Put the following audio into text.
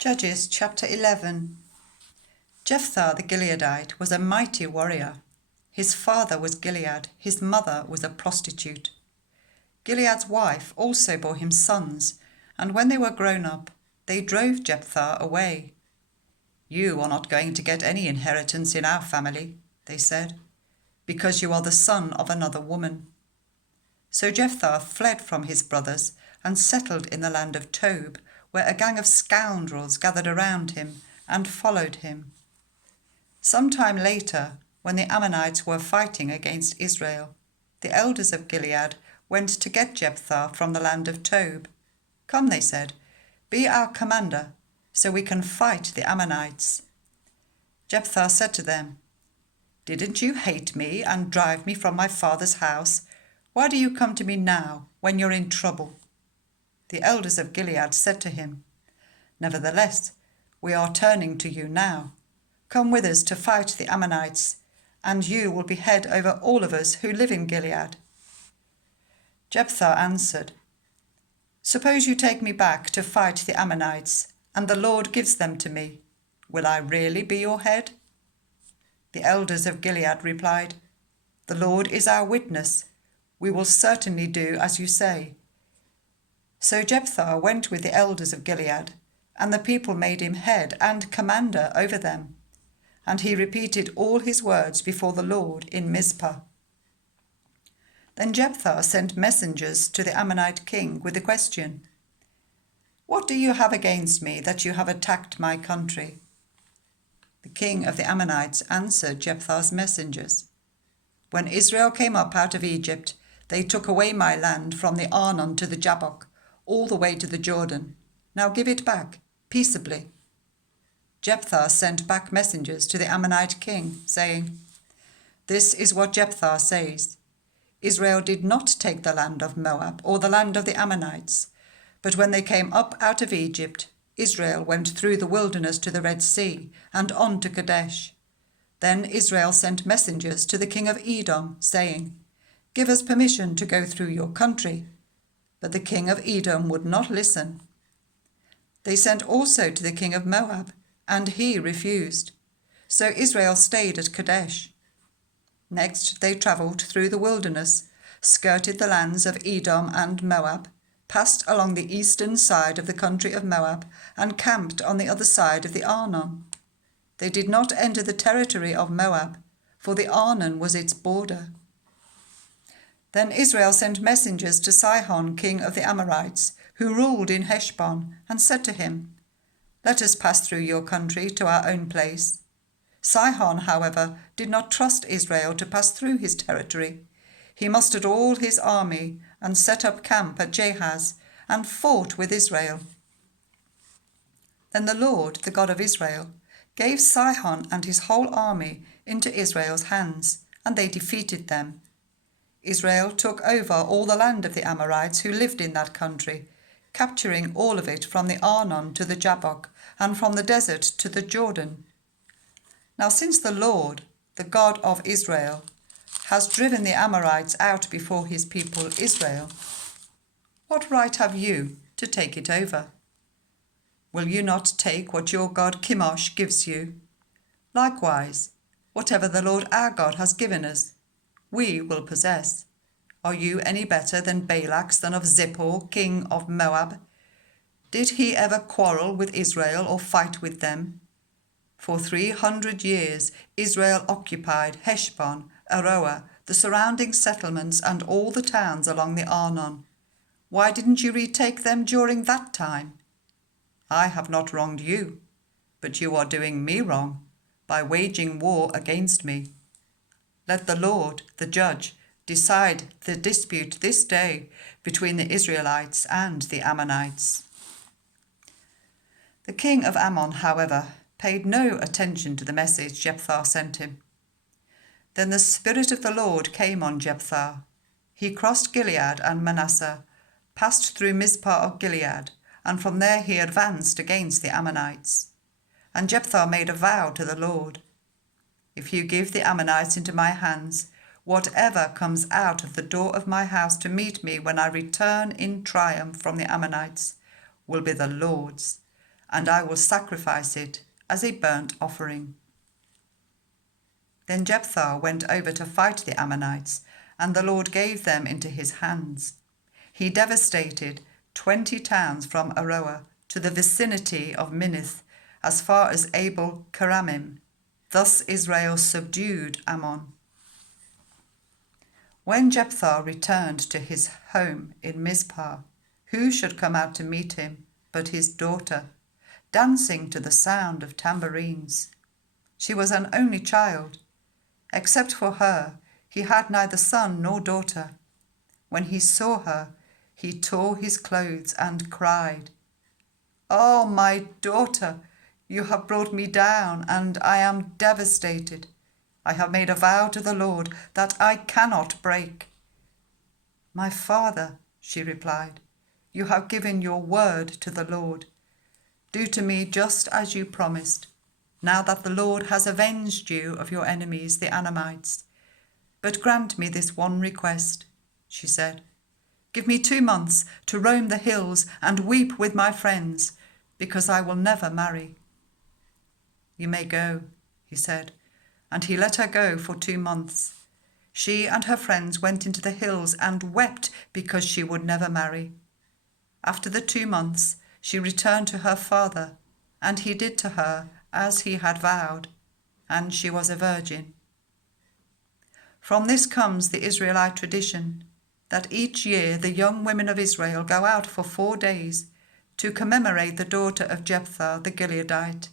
Judges chapter 11. Jepthah the Gileadite was a mighty warrior. His father was Gilead, his mother was a prostitute. Gilead's wife also bore him sons, and when they were grown up, they drove Jepthah away. "You are not going to get any inheritance in our family," they said, "because you are the son of another woman." So Jepthah fled from his brothers and settled in the land of Tob, where a gang of scoundrels gathered around him and followed him. Some time later, when the Ammonites were fighting against Israel, the elders of Gilead went to get Jepthah from the land of Tob. "Come," they said, "be our commander, so we can fight the Ammonites." Jepthah said to them, "Didn't you hate me and drive me from my father's house? Why do you come to me now, when you're in trouble?" The elders of Gilead said to him, "Nevertheless, we are turning to you now. Come with us to fight the Ammonites, and you will be head over all of us who live in Gilead." Jepthah answered, "Suppose you take me back to fight the Ammonites, and the Lord gives them to me. Will I really be your head?" The elders of Gilead replied, "The Lord is our witness. We will certainly do as you say." So Jepthah went with the elders of Gilead, and the people made him head and commander over them. And he repeated all his words before the Lord in Mizpah. Then Jepthah sent messengers to the Ammonite king with the question, "What do you have against me that you have attacked my country?" The king of the Ammonites answered Jephthah's messengers, "When Israel came up out of Egypt, they took away my land from the Arnon to the Jabbok, all the way to the Jordan. Now give it back, peaceably." Jepthah sent back messengers to the Ammonite king, saying, "This is what Jepthah says. Israel did not take the land of Moab or the land of the Ammonites, but when they came up out of Egypt, Israel went through the wilderness to the Red Sea and on to Kadesh. Then Israel sent messengers to the king of Edom, saying, 'Give us permission to go through your country.' But the king of Edom would not listen. They sent also to the king of Moab, and he refused. So Israel stayed at Kadesh. Next they travelled through the wilderness, skirted the lands of Edom and Moab, passed along the eastern side of the country of Moab, and camped on the other side of the Arnon. They did not enter the territory of Moab, for the Arnon was its border. Then Israel sent messengers to Sihon, king of the Amorites, who ruled in Heshbon, and said to him, 'Let us pass through your country to our own place.' Sihon, however, did not trust Israel to pass through his territory. He mustered all his army and set up camp at Jahaz and fought with Israel. Then the Lord, the God of Israel, gave Sihon and his whole army into Israel's hands, and they defeated them. Israel took over all the land of the Amorites who lived in that country, capturing all of it from the Arnon to the Jabbok and from the desert to the Jordan. Now since the Lord, the God of Israel, has driven the Amorites out before his people Israel, what right have you to take it over? Will you not take what your god Chemosh gives you? Likewise, whatever the Lord our God has given us, we will possess. Are you any better than Balak, son of Zippor, king of Moab? Did he ever quarrel with Israel or fight with them? For 300 years Israel occupied Heshbon, Aroer, the surrounding settlements and all the towns along the Arnon. Why didn't you retake them during that time? I have not wronged you, but you are doing me wrong by waging war against me. Let the Lord, the judge, decide the dispute this day between the Israelites and the Ammonites." The king of Ammon, however, paid no attention to the message Jepthah sent him. Then the Spirit of the Lord came on Jepthah. He crossed Gilead and Manasseh, passed through Mizpah of Gilead, and from there he advanced against the Ammonites. And Jepthah made a vow to the Lord, "If you give the Ammonites into my hands, whatever comes out of the door of my house to meet me when I return in triumph from the Ammonites will be the Lord's, and I will sacrifice it as a burnt offering." Then Jepthah went over to fight the Ammonites, and the Lord gave them into his hands. He devastated 20 towns from Aroer to the vicinity of Minnith, as far as Abel Keramim. Thus Israel subdued Ammon. When Jepthah returned to his home in Mizpah, who should come out to meet him but his daughter, dancing to the sound of tambourines? She was an only child. Except for her, he had neither son nor daughter. When he saw her, he tore his clothes and cried, "Oh, my daughter, you have brought me down, and I am devastated. I have made a vow to the Lord that I cannot break." "My father," she replied, "you have given your word to the Lord. Do to me just as you promised, now that the Lord has avenged you of your enemies, the Ammonites. But grant me this one request," she said. "Give me 2 months to roam the hills and weep with my friends, because I will never marry." "You may go," he said, and he let her go for 2 months. She and her friends went into the hills and wept because she would never marry. After the 2 months, she returned to her father, and he did to her as he had vowed, and she was a virgin. From this comes the Israelite tradition that each year the young women of Israel go out for 4 days to commemorate the daughter of Jephthah the Gileadite,